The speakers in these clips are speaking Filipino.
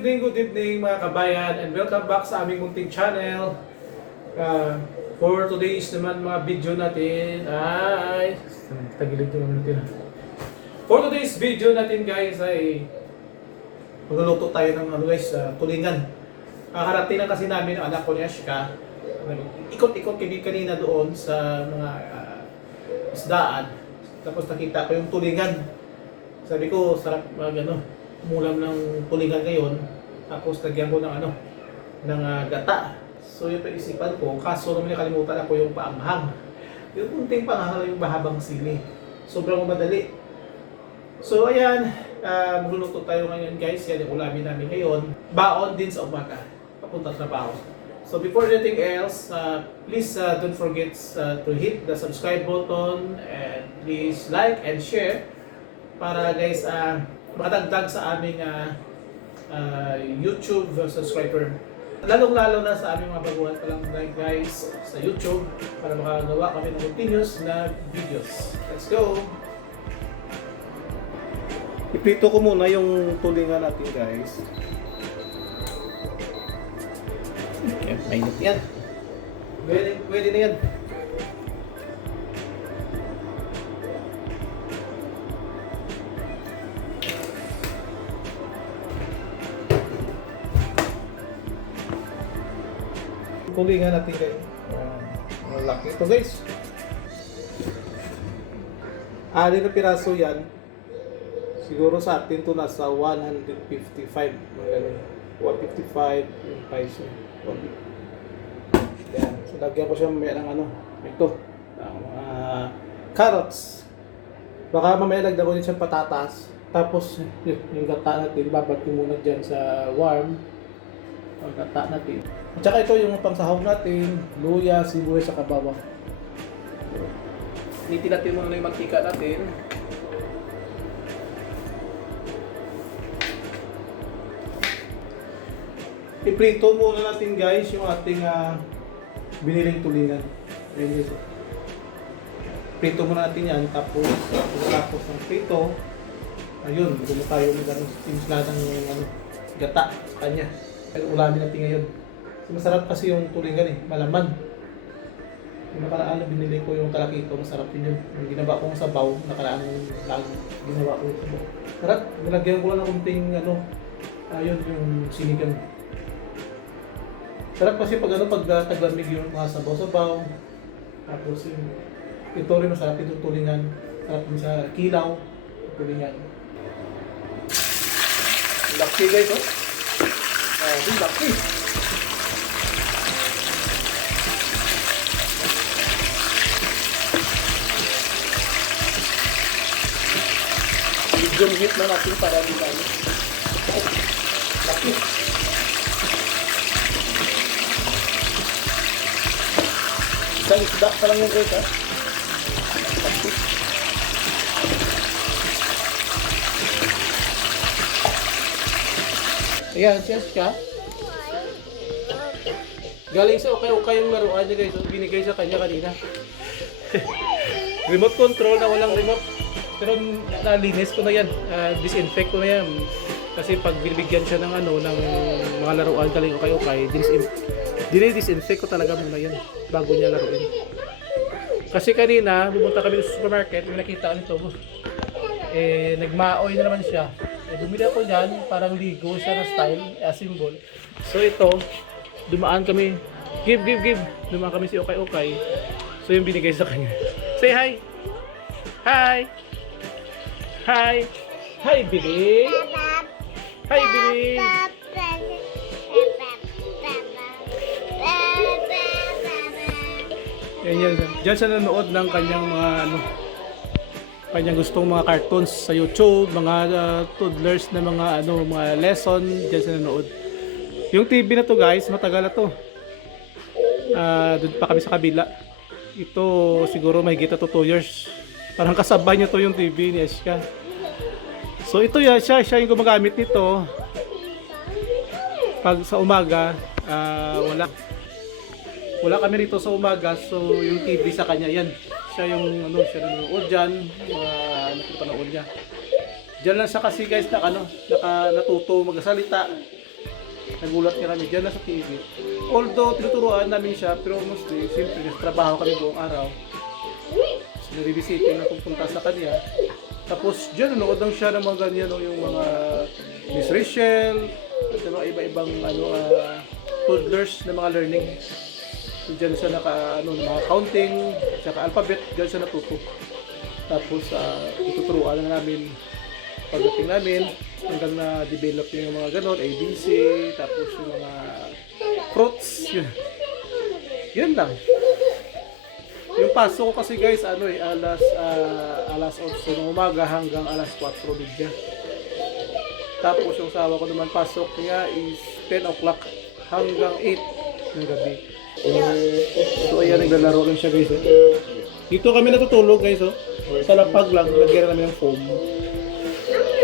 good evening mga kabayan, and welcome back sa aming munting channel. For today's naman mga video natin ay... Tagilid yung natin. For today's video natin guys ay magluluto tayo ng tulingan. Kakarating na kasi namin ang anak ko ni Ashka. Ikot-ikot kami kanina doon sa mga isdaan. Tapos nakita ko yung tulingan. Sabi ko, sarap umulam ng tulingan ngayon. Tapos lagyan ko ng gata. So yung pag-isipan ko, kaso naman nakalimutan ako yung paanghang. Yung kunting paanghang yung mahabang sili. Sobrang madali. So ayan, magluluto tayo ngayon guys. Yan yung ulamin namin ngayon. Baon din sa umaga. Papunta trabaho. So before anything else, please don't forget to hit the subscribe button and please like and share para guys makadagdag sa aming YouTube subscriber. Lalong-lalo na sa aming mga baguhan pa lang guys sa YouTube para makagawa kami ng continuous na videos. Let's go! Iprito ko muna yung tulingan natin guys. Yan, mainit yan. Pwede na yan. Tulingan natin guys. Malaki ito guys. 6 na piraso yan. Siguro sa atin to nasa 155. 155 yung price niya. Yan. So lagyan ko siya mamaya ng ito. Mga carrots. Baka mamaya lagyan ko din siya patatas. Tapos yung gata natin, babat ko muna dyan sa warm. Ang gata natin. At saka ito yung pangsahog natin, luya, sibuyas, sa bawang. Initin natin muna yung mantika natin. Iprito muna natin guys yung ating biniling tulingan. Ayan guys. Prito muna natin yan, tapos ng prito, ayun, gusto tayo ng tinslada ng gata sa kanya. Ulamin natin ngayon. Masarap kasi yung tulingan malaman. Yung nakaraan na binili ko yung kalakito, masarap din yun. Yung ginawa kong sabaw, nakaraan lago, ginawa ko yung sabaw. Sarap, nilagyan ko lang ng kunting ayun yung sinigang. Sarap kasi pag taglamig yung mga sabaw-sabaw. Tapos ito rin masarap yung tulingan. Sarap din sa kilaw, tulingan. Laki guys, oh. Laki. Medium heat na natin para di tayo. Laki. Isang isda pa lang yung guys, ha? Laki. Ayan, siyas ka. Galing sa okay yung laruan niya guys. Binigay sa kanya kanina. Remote control na walang remote. Pero nalinis ko na yan. Disinfect ko na yan. Kasi pag binibigyan siya ng ng mga laruan galing okay, disinfect ko talaga muna yan bago niya laruin. Kasi kanina, pumunta kami sa supermarket, may nakita nito. Nagmaoy na naman siya. Bumili ako niyan, parang ligo siya na style, symbol. So ito, dumaan kami, give. Dumaan kami si Okay. So yung binigay sa kanya. Say hi! Hi! Hi! Hi, Billy! Hi, Billy! Yan. Diyan siya nanood ng kanyang mga kanyang gustong mga cartoons sa YouTube, mga toddlers na mga mga lesson, diyan siya nanood. Yung TV na to guys, matagal na to. Doon pa kami sa kabila. Ito siguro may gita to 2 years. Parang kasabay niya to yung TV ni Ashka. So ito siya yung gumagamit nito. Pag sa umaga, wala kami rito sa umaga, so yung TV sa kanya yan. Siya yung siya nanonood dyan, napapanood niya. Diyan lang siya kasi guys natuto magsalita. Nagulat nga kami dyan na sa TV. Although tinuturuan namin siya, pero mostly, siyempre, trabaho kami buong araw. So, nare-visiting na pupunta sa kanya. Tapos dyan, nanood lang siya ng mga ganyan, no, yung mga Miss Rachel, at mga iba-ibang toddlers na mga learning. So dyan siya mga counting, tsaka alphabet, dyan siya natuto. Tapos ituturuan na namin pagdating namin, hanggang na-develop yung mga ganon, ABC, tapos yung mga fruits, yun lang. Yung pasok ko kasi guys, alas 8 ng umaga hanggang alas 4 media. Tapos yung sawa ko naman pasok niya is 10 o'clock hanggang 8 ng gabi. So ayan, naglalaro lang siya guys. Dito kami natutulog guys, sa lapag lang, lagyan namin ng foam.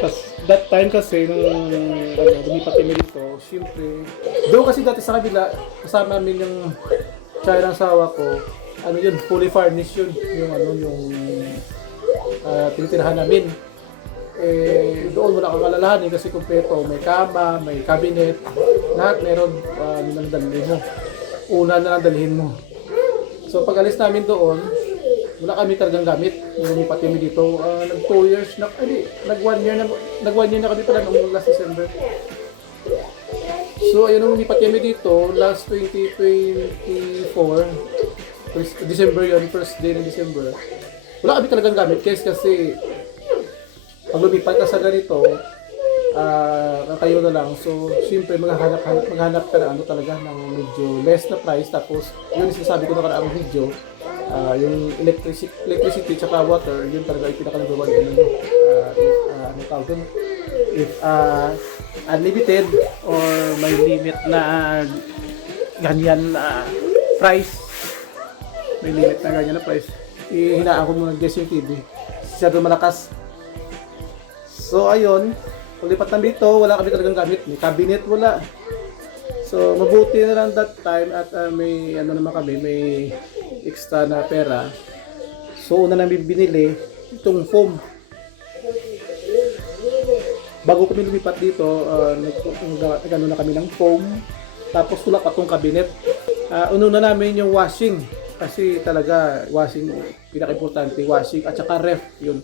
Tapos that time kasi nung lumipat kami dito, siyempre, doon kasi dati sa kabila, kasama namin yung tsaya ng sawa ko, fully furnished yun, yung tinitirahan namin. Doon wala kang alalahanin kasi kumpleto, may kama, may cabinet, lahat meron, yun ang dalhin mo. Una na lang dalhin mo. So pag alis namin doon, wala kami talagang gamit. Lumipat kami dito, nag 2 years na, nag 1 year na kami pala noong last December. So ayun, nung lumipat kami dito, last 2024, December yun, first day ng December. Wala kami talagang gamit kasi pag lumipat ka sa ganito, tayo na lang. So, siyempre maghanap ka na talaga ng medyo less na price. Tapos, yun yung sinasabi ko na karaang video, yung electricity tsaka water, yun talaga yung pinaka-number one. If unlimited or may limit na ganyan na price, hinaan ko muna guys yung TV. Masyado malakas. So ayun, paglipat namin dito, wala kami talagang gamit. May cabinet, wala. So mabuti na lang that time at may may extra na pera. So una namin binili itong foam. Bago kami lumipat dito, nagano na kami ng foam. Tapos wala pa tong cabinet. Una namin yung washing. Kasi talaga washing, pinaka-importante, washing at saka ref, yun.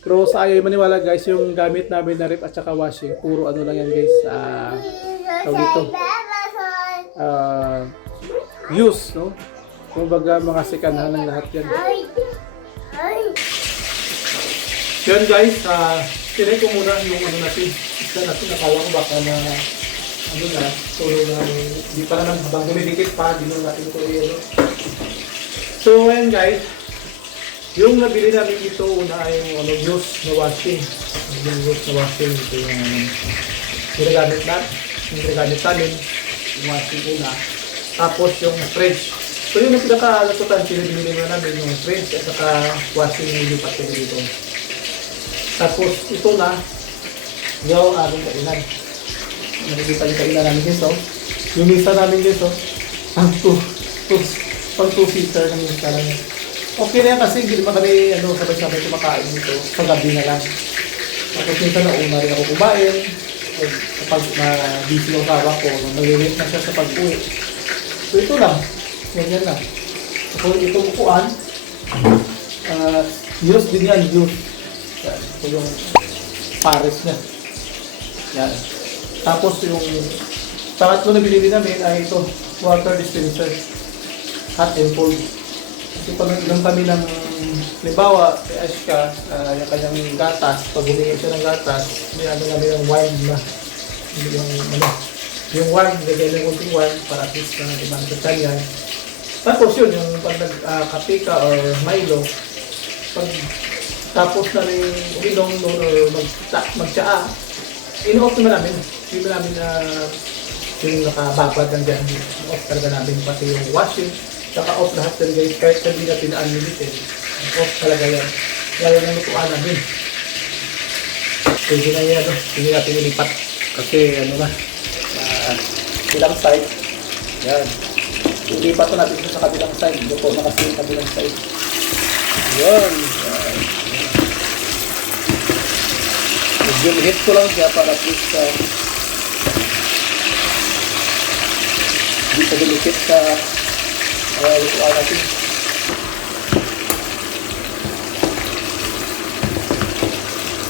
Pero sa ayaw maniwala guys, yung gamit namin na ref at saka washing, puro lang yan guys, dito. Use, no? Kumbaga mga second-hand ng lahat yan. Yan guys, tinay ko muna yung natin. Isla natin, nakala ko baka na, tulo na, hindi pala habang dumidikit pa, hindi natin ito yun. So ayan guys, yung nabili namin dito una ay yung used na washing. Yung used na washing, ito yung ginagamit namin, yung washing una. Tapos yung fridge. So yun yung pinaka-alatutan, binili namin yung fridge at saka washing yung lipat ko dito. Tapos ito na, yung aming kainan. Nakikita yung kainan namin dito. Yung misa namin dito, ang pang 2-seater ng misa namin. Okay na yan kasi hindi naman kami sabay-sabay kumakain dito. Sa gabi na lang. Tapos minsan na una rin ako kumain. Kapag busy yung kawa ko, nag-relate na siya sa pag-uwi. So ito lang. Ganyan lang. So itong upuan, use din yan, use. Yan. Ito yung pares niya. Yan. Tapos yung pangatlo na binili namin ay ito, water dispenser. Hot and cold. Kasi pag naglang kami ng, halimbawa, kay Ashka, yung kanyang gatas, pag humingi siya ng gatas, may namin ng wine na. Yung wine, nilagay ng kunting wine para at least na ibang kanya. Tapos yun, yung pag nagkape ka or Milo, pag tapos na rin uminom or magtsaa, in-off naman namin. Hindi namin yung nakababad lang dyan. In-off talaga namin pati yung washing. Saka off lahat talaga guys, kahit hindi natin na-unlimited. Off talaga yan. Lalo na lutuan namin. Pwede na yan, hindi natin ilipat. Kasi ilang side. Yan. Ilipat na natin sa kabilang side. Luto na kasi yung kabilang side. Yan. Medyo hit ko lang siya para at least Hindi pa dumikit sa lutuan natin.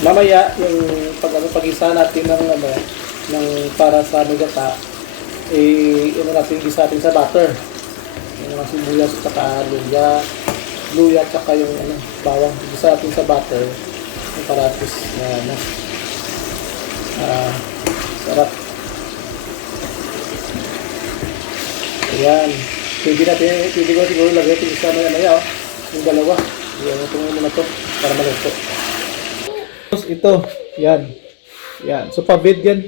Mamaya yung pag-isa natin ng para sa nagata, natin gisa natin sa butter. Yung mga sibuyas at saka luya at saka yung bawang. Gisa natin sa butter. Yung paratis na sarap. Ayan. Pwede ko siguro lagay ito isa maya yung dalawa. Ayan, ito muna ito para maluto. Tapos ito, yan. So pabid yan.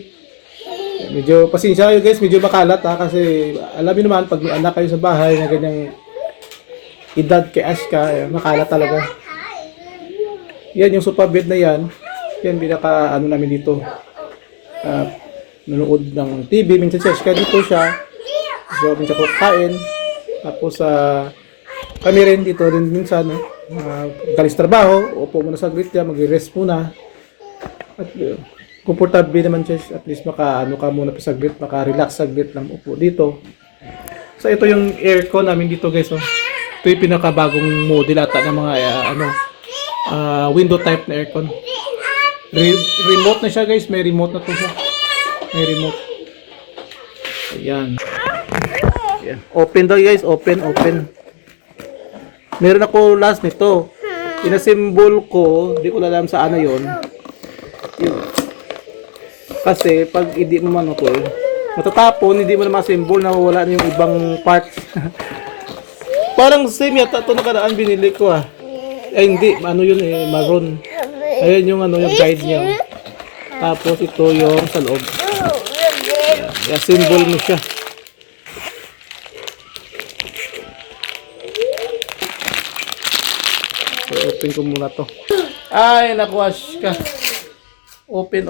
Medyo pasensya kayo guys, medyo makalat kasi alam niyo naman pag may anak kayo sa bahay na ganyang edad kay Ashka, makalat talaga. Yan yung sopa bed na yan. Yan pinaka namin dito. Nanood ng TV, minsan si Ashka dito siya. So minsan ko kain. Tapos kami rin dito rin minsan galis trabaho, upo muna sa grid niya, mag-rest muna. At comfortable naman siya, at least ka muna pa sa grid, maka-relax sa grid lang upo dito. So ito yung aircon namin dito guys. Ito yung pinakabagong model ata ng mga window type na aircon. Remote na siya guys, may remote na to siya. May remote. Ayan. Open daw guys, open. Meron ako last nito. Inasymbol ko, di ko alam sa ano yon. Kasi pag hindi mo matatapon, hindi mo na ma-symbol na wala na yung ibang parts. Parang same yata ito nakaraan binili ko Ay hindi, yun maroon. Ayan yung yung guide niya. Tapos ito yung sa loob. Symbol mo siya. So, open ko muna to. Ay, naku, Ashka. Open.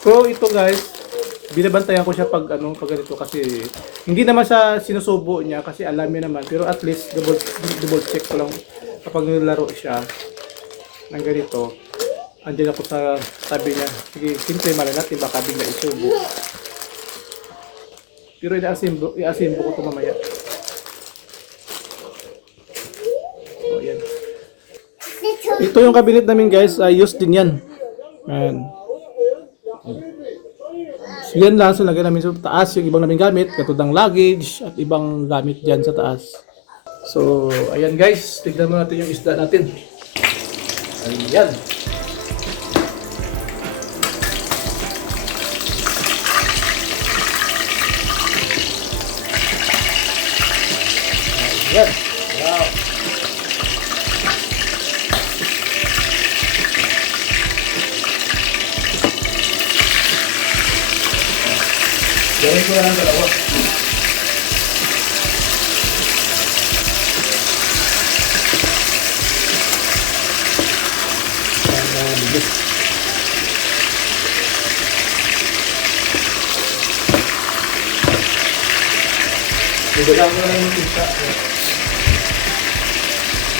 So, ito guys, binabantayan ko siya pag ganito kasi hindi naman siya sinusubo niya kasi alam niya naman. Pero at least, double check ko lang kapag nilaro siya ng ganito. Andiyan ako sa tabi niya. Sige, simple mali natin, baka bigla isubo. Pero i-asimbo ko ito mamaya. So, yan. Ito yung cabinet namin guys, use din yan. Ayan. So, yan lang, so lagyan namin sa taas yung ibang namin gamit, katulad ng luggage at ibang gamit dyan sa taas. So, ayan guys, tignan mo natin yung isda natin. Ayan. Ayan. Wow. Gawin ko na lang dalawa. Bilis. Nagdalang ko na lang yung tinta.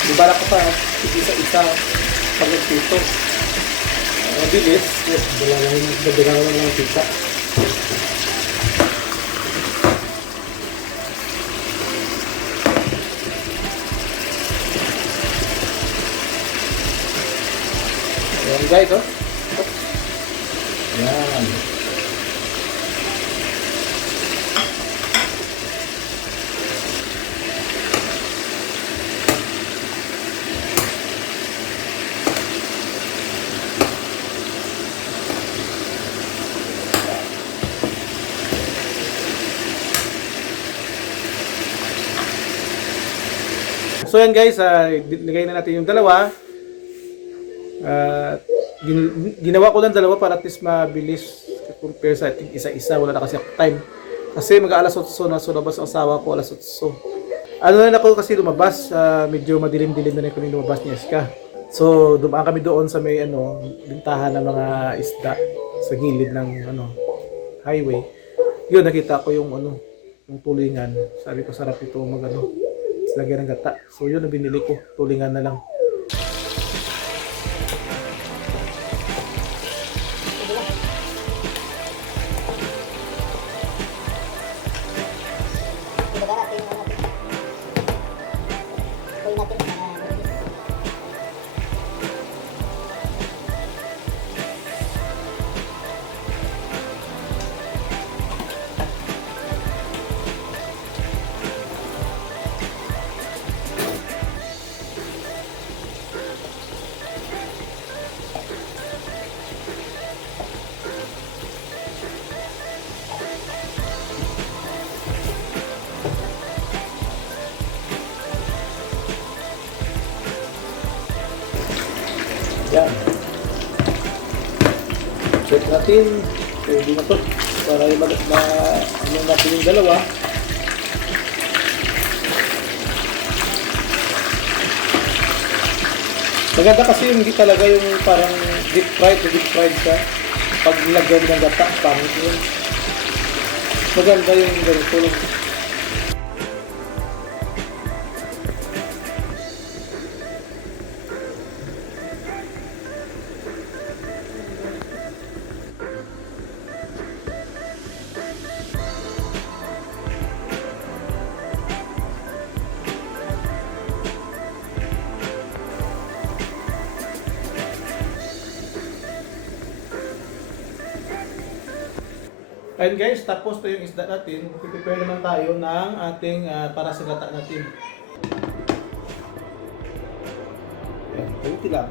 Dibalak ko pa, isa-isa pag nagpito. Mabilis, nagdalang ko na lang yung tinta. Ayan guys, Ayan. So yan guys, nilagay na natin yung dalawa. Ginawa ko lang dalawa para at least mabilis compare sa ating isa-isa. Wala na kasi time. Kasi mag-alas 8 na labas ang asawa ko, alas 8. Na ako kasi lumabas, medyo madilim-dilim na kung lumabas ni Ashka. So dumaan kami doon sa may bintahan ng mga isda sa gilid ng highway. Yun, nakita ko yung yung tulingan. Sabi ko sarap ito lagyan ng gata. So yun ang binili ko, tulingan na lang. Yan. Check natin. Pwede na to. Para yung ano natin yung dalawa. Maganda kasi yung hindi talaga yung parang deep fried ka. Pag nilagyan ng gata, pangit yun. Maganda yung ganito lang. And guys, tapos to yung isda natin. Prepare naman tayo ng ating para sa gata natin. Ayan, kunti lang.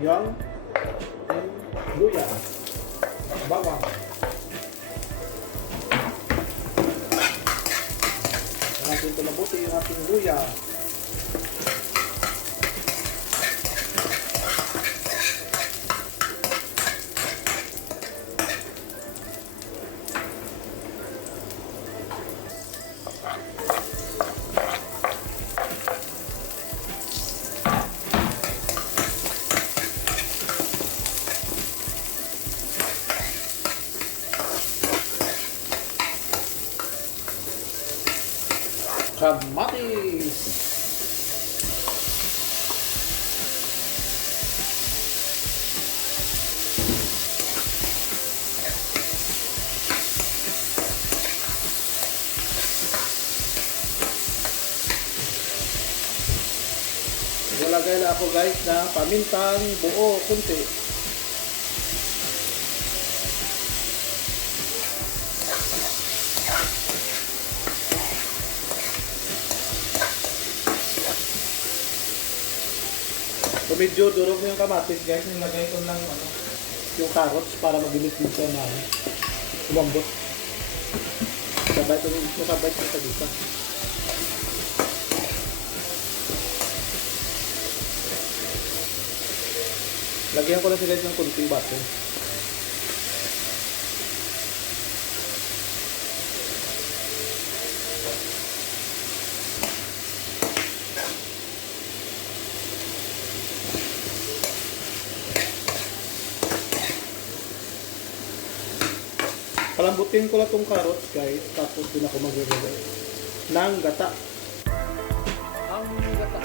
Yung luya. Bawang. Natin ito mabuti yung ating luya. Kamatis. Nilagay na ako guys na pamintang buo kunti. So medyo durog na yung kamatis guys, nilagay ko lang yung carrots para mabilis din siya na umambot. Masabay ito sa dito. Lagyan ko na sila ng kunting butter. Palambutin ko lang itong carrots guys, tapos din ako maglagay ng gata. Ang gata.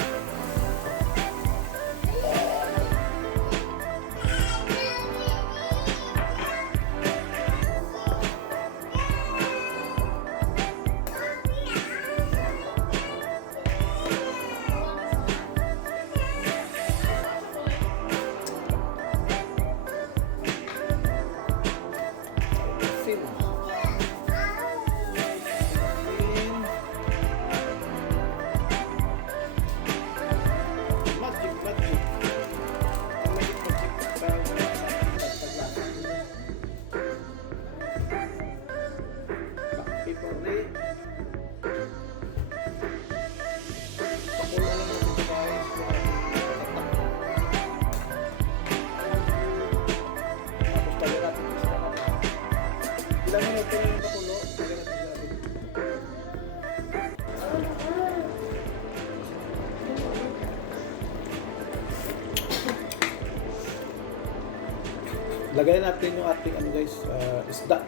Lagay natin yung ating guys, isda.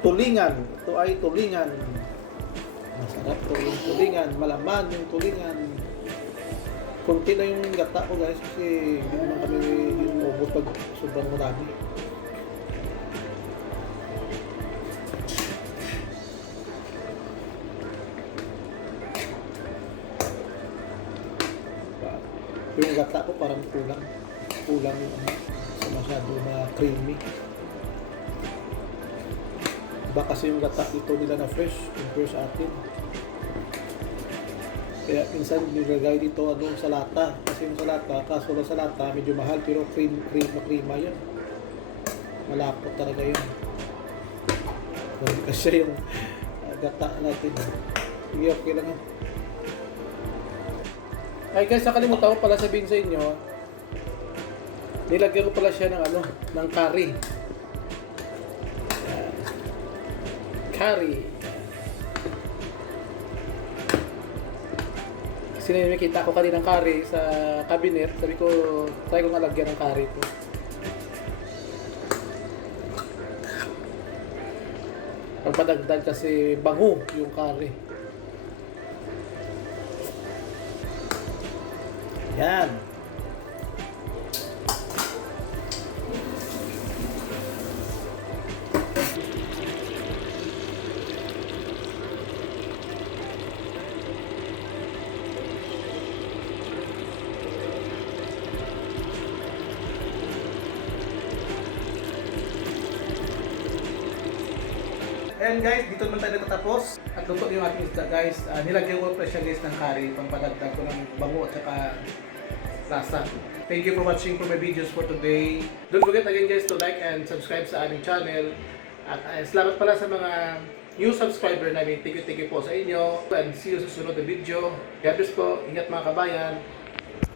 Tulingan. Ito ay tulingan. Masarap to yung tulingan. Malaman yung tulingan. Kunti na yung gata ko guys kasi hindi naman kami umubot pag sobrang marami. Yung gata ko parang kulang yung masyado na creamy. Iba kasi yung gata ito nila na fresh compare sa atin. Kaya minsan nilagay dito sa lata. Kasi yung sa lata, kaso sa lata medyo mahal pero cream yun. Malapot talaga yun. Kasi yung gata natin. Sige, okay lang yan. Ay guys, nakalimutan ko pala sabihin sa inyo, nilagyan ko pala siya ng ng curry. Yan. Curry. Kasi nakita ko kaninang curry sa cabinet, sabi ko, try ko nga lagyan ng curry ko. Pagpadagdag kasi bango yung curry. Yan. And guys, dito naman tayo natatapos. At luto yung ating isda guys. Nilagyan ko pa siya guys ng curry. Pampadagdag ko ng bango at saka lasa. Thank you for watching for my videos for today. Don't forget again guys to like and subscribe sa aming channel. At salamat pala sa mga new subscriber namin. Thank you po sa inyo. And see you sa susunod na video. God bless po. Ingat mga kabayan.